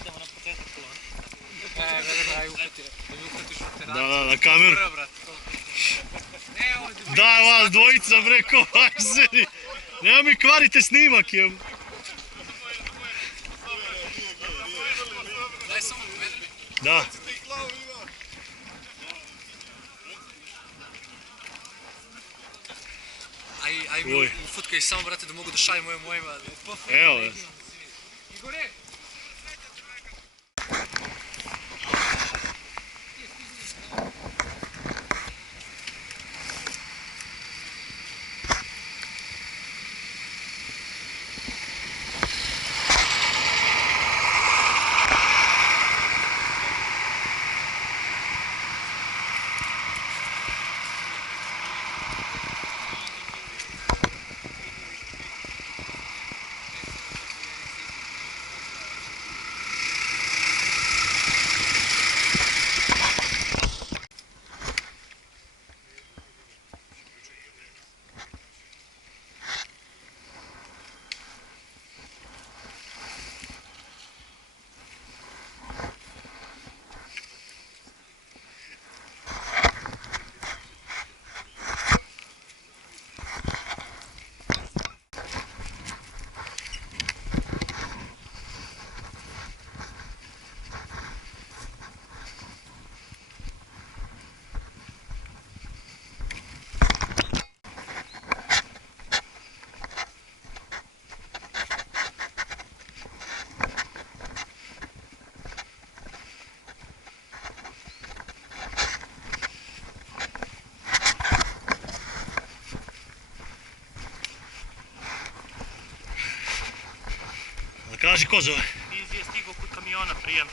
Idemo na početak kolona. Da, na kameru. Daj vas dvojica bre, ko vaš. Nema mi kvarite snimak jel. Da. Aj mi u futkaj samo brate da mogu da šaljem mojima. Evo. Igore! Kaži ko zove? Izi je stigao kod kamiona prijem.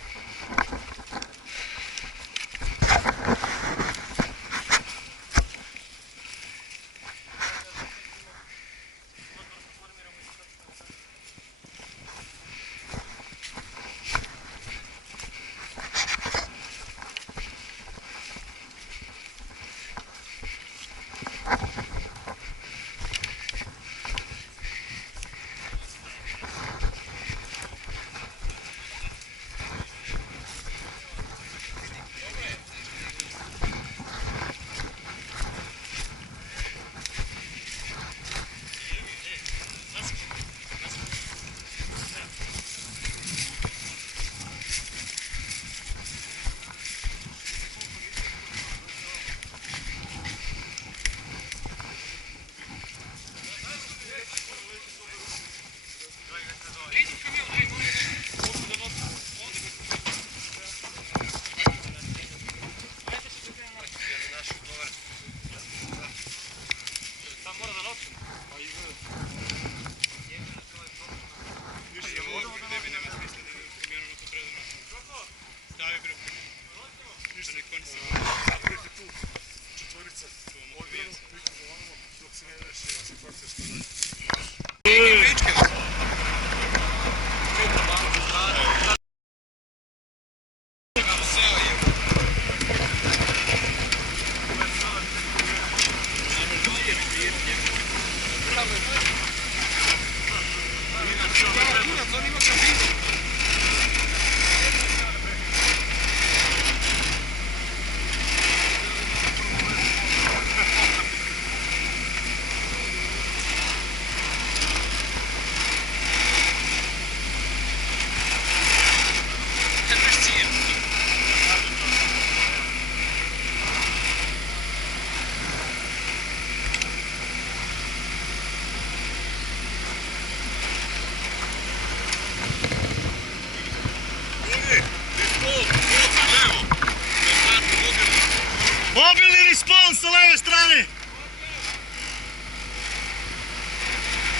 Mobilni respons sa leve strane!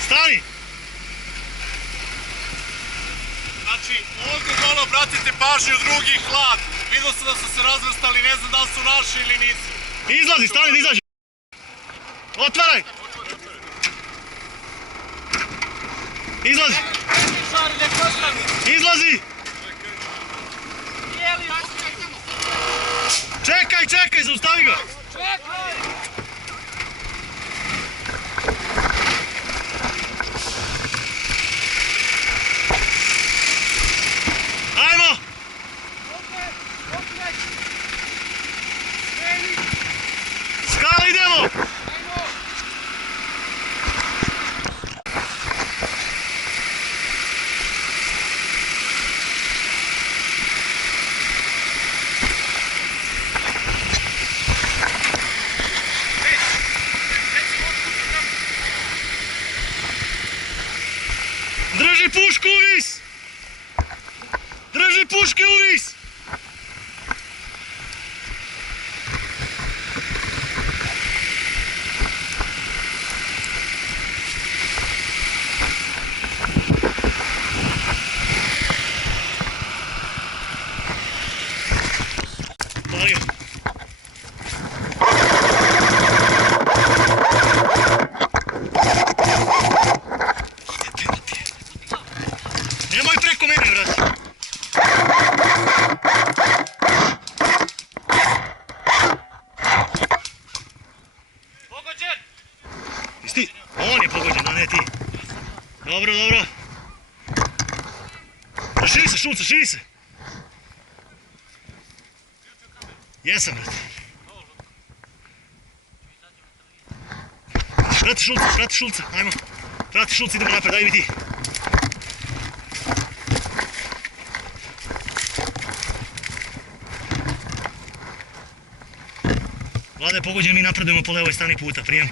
Stani! Znači, ovdje dole obratite pažnju drugih hlad. Vidio sam da su se razvrstali, ne znam da li su naši ili nisu. Izlazi, stani da izađe! Otvaraj! Izlazi! Šarine, postavi! Izlazi! Jeli, Čekaj, zaustavi ga! Ajmo! Skala, idemo! Drži pušku uvis! Drži puške uvis! Pali ga. Nemoj preko mene, brate. Pogođen! Jesi ti? On je pogođen, a ne ti. Dobro. Širi se, Šulce, širi se. Jesam, brate. Prati Šulca, ajmo. Prati Šulca, idemo napred, ajde ti. Vlada je pogođen, mi napredujemo po levoj strani puta, prijem.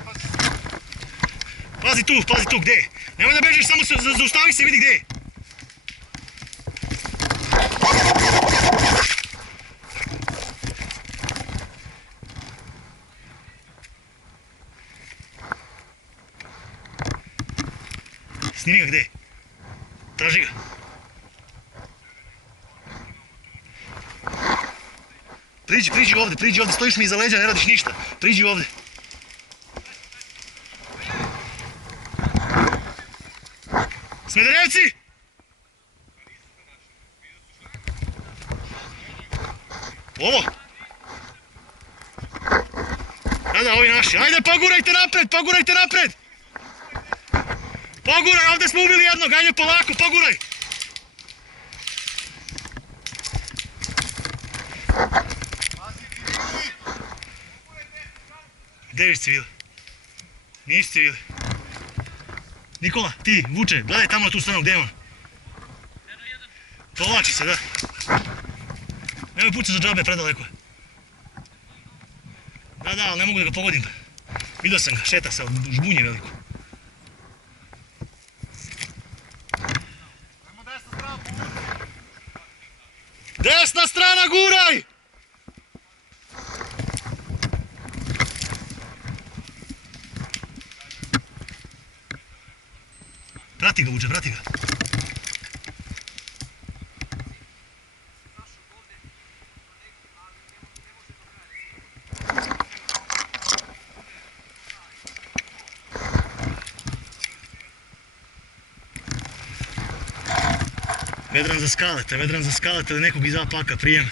Pazi tu, gdje je? Nemoj da bežiš, samo zaustavi se, vidi gdje je. Snimi ga gdje je. Traži ga. Priđi ovdje, stojiš mi iza leđa, ne radiš ništa. Priđi ovdje. Smederevci! Ovo? Da, ovi naši. Ajde, pogurajte napred! Poguraj, ovdje smo ubili jednog, ajde polako, poguraj! Gdje viš civili? Nisi civili. Nikola, ti, vuče, gledaj tamo na tu stranu, gdje je on? Povlači se, da. Nemoj pucati za džabe, predaleko je. Da, ali ne mogu da ga pogodim. Vidio sam ga, šeta se, žbunje veliko. Desna strana, guraj! Prati ga, Vuče, prati ga. Vedran za skalete, nekog iz A-paka, prijem.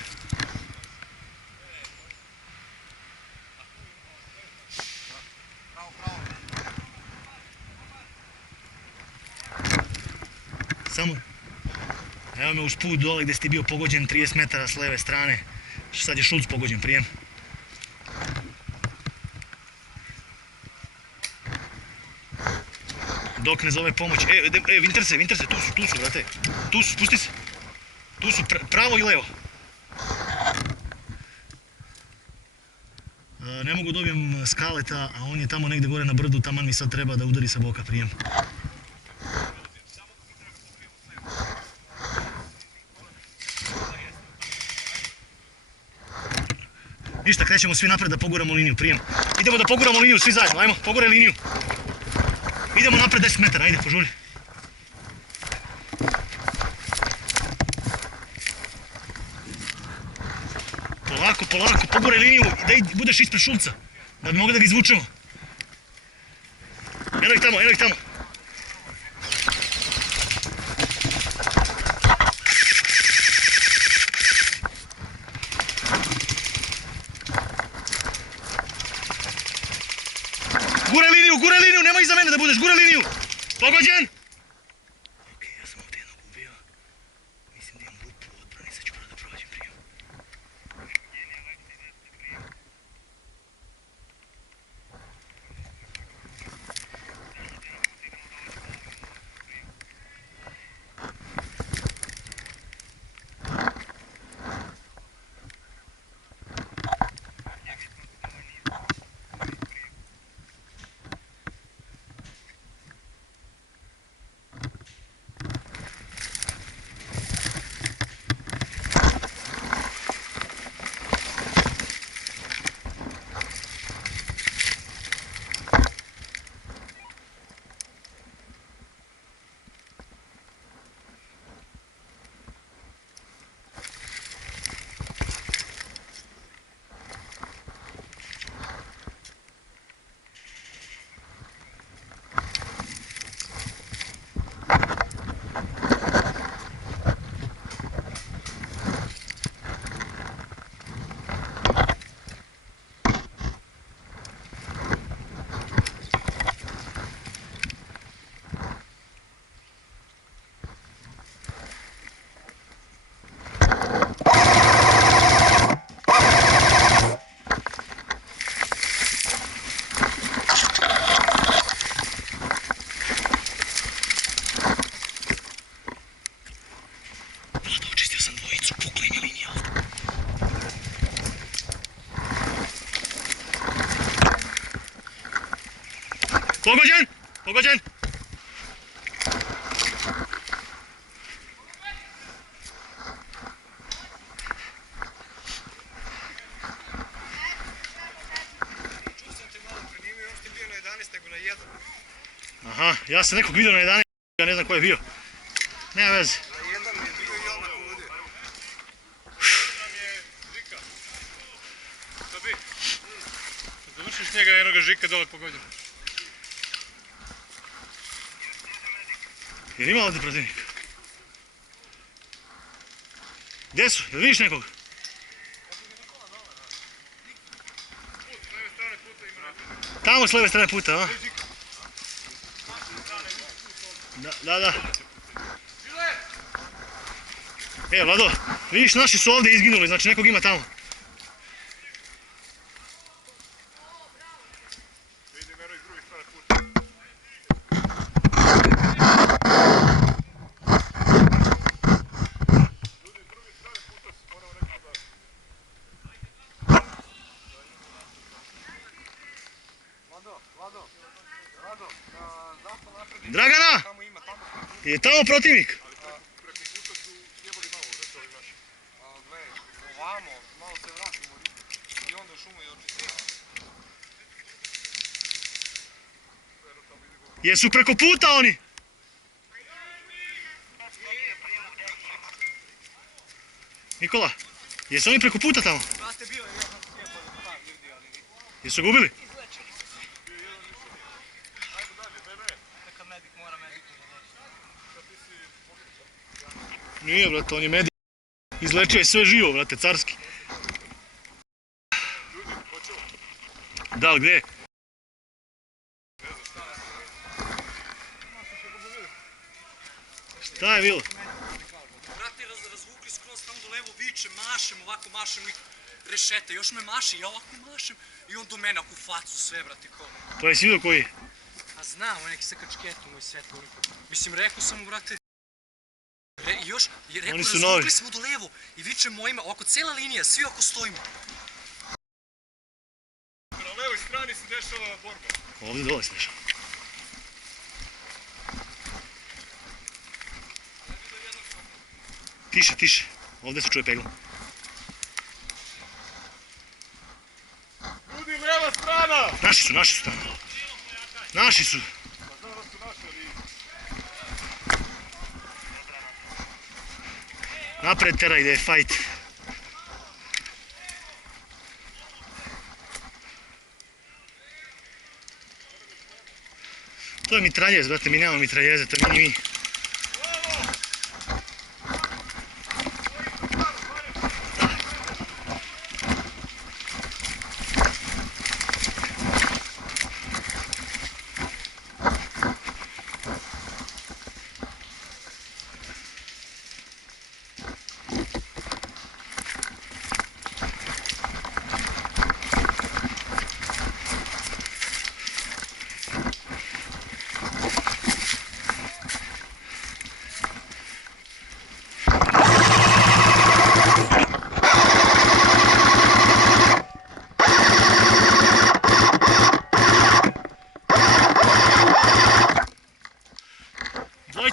Samo, evo me uz put dole gdje si ti bio pogođen 30 metara s leve strane. Sad je Šulc pogođen, prijem. Dok ne zove pomoć. Vinterse, tu su, brate. Tu su, spusti se. Tu su, pravo i levo. Ne mogu dobijem skaleta, a on je tamo negdje gore na brdu, taman mi sad treba da udari sa boka, prijem. Ništa, krećemo svi napred da poguramo liniju, prijem. Idemo da poguramo liniju svi zajedno, ajmo, poguraj liniju. Idemo napred 10 metara, ajde, požuri. Polako, poguraj liniju i da budeš ispred Šulca. Da bi mogli da ga izvučemo. Eno ih tamo. Gure liniju, nemoj iza mene da budeš, gure liniju! Pogođen! Okej, ja sam ovdje jednog ubio. Mislim da imam rupu u odbrani, sad ću morat da prođem prijem. Pogođen! Pogođen! Aha, ja sam nekog vidio na 11, ja ne znam ko je bio. Nema veze. Završiš njega jednoga Žika dole pogođen. Jer ima ovdje protivnik? Gdje su? Jel vidiš nekog? Tamo s leve strane puta, a? Da. Vlado, vidiš, naši su ovdje izginuli, znači nekog ima tamo. Dragana! Je tamo protivnik? Ovamo, malo se vratimo i onda šumo i očistimo. Jesu preko puta oni? Nikola, jesu oni preko puta tamo? Jesu gubili? Nije, brate, on je medik. Izlečio je sve živo, brate, carski. Da, ali gdje? Šta je bilo? Brate, razvukli skroz tamo do levo, vičem, mašem, ovako mašem i rešete. Još me maši, ja ovako mašem i on do mene ako u facu sve, brate, ko. To je vidio koji je? A znam, on je neki sa kačketom i sve to. Mislim, rekao sam mu, brate, i još, je rekao, razvukli smo do levo i vičem mojima, oko cijela linija, svi oko stojimo. Na levoj strani se dešava borba. Ovdje dole se dešava. Tiše, ovdje se čuje pegla. Ljudi, leva strana! Naši su tamo. Naši su. Pa znam da su naši, ali... Napred tera ide, fight. To je mitraljez, brate, mi nemamo mitraljeze, to je mi.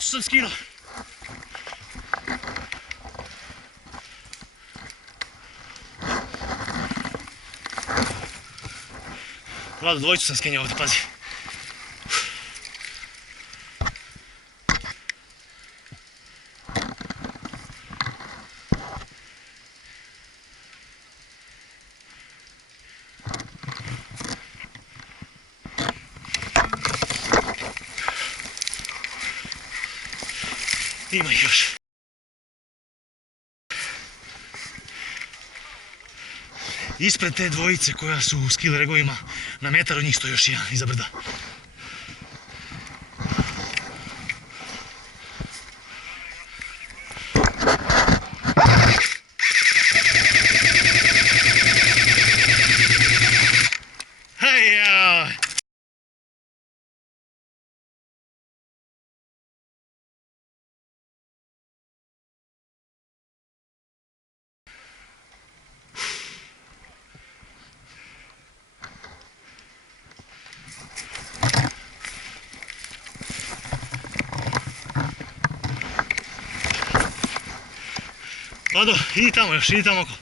dvojicu sam skinuo. Vlado, dvojicu sam skenjao ovdje, pazi. Ima ih još. Ispred te dvojice koja su u skill regovima, na metar od njih stoji još jedan iza brda. Hej, jao! Vlado, idi tamo još, idi tamo okolo.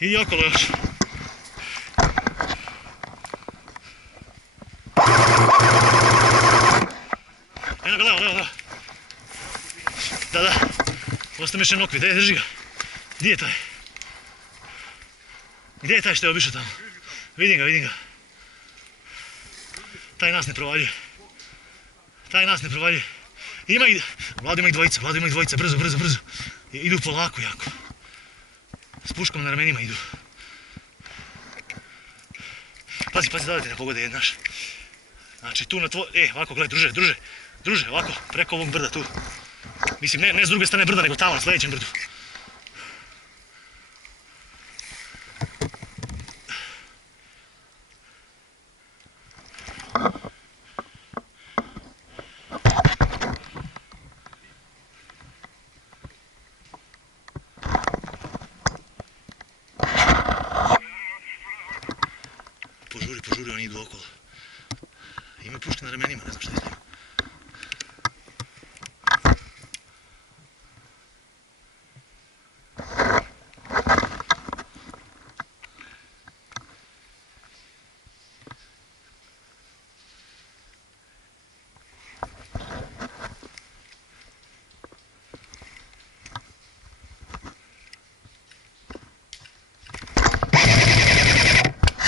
Idi okolo još. Eno ga, levo. Da. Ostao mi još jedan okvir, drži ga. Gdje je taj? Gdje je taj što je obišao tamo? Vidim ga. Taj nas ne provaljuje. Vlado ima ih dvojica, brzo. Idu polako jako. S puškom na ramenima idu. Pazi, da te ne pogode jednaš. Znači tu na ovako, gledaj, druže, ovako, preko ovog brda tu. Mislim, ne s druge strane brda, nego tamo, na sljedećem brdu. Požuri, oni idu okolo. Imaju puške na ramenima, ne znam šta je s njima.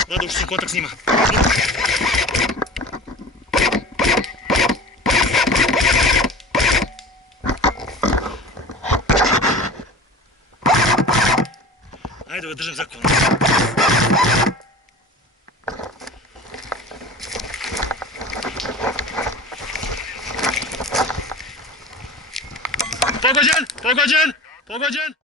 Vlado, ušli sam kontakt s njima. Ajde da ga držim za kolom. Pogođen!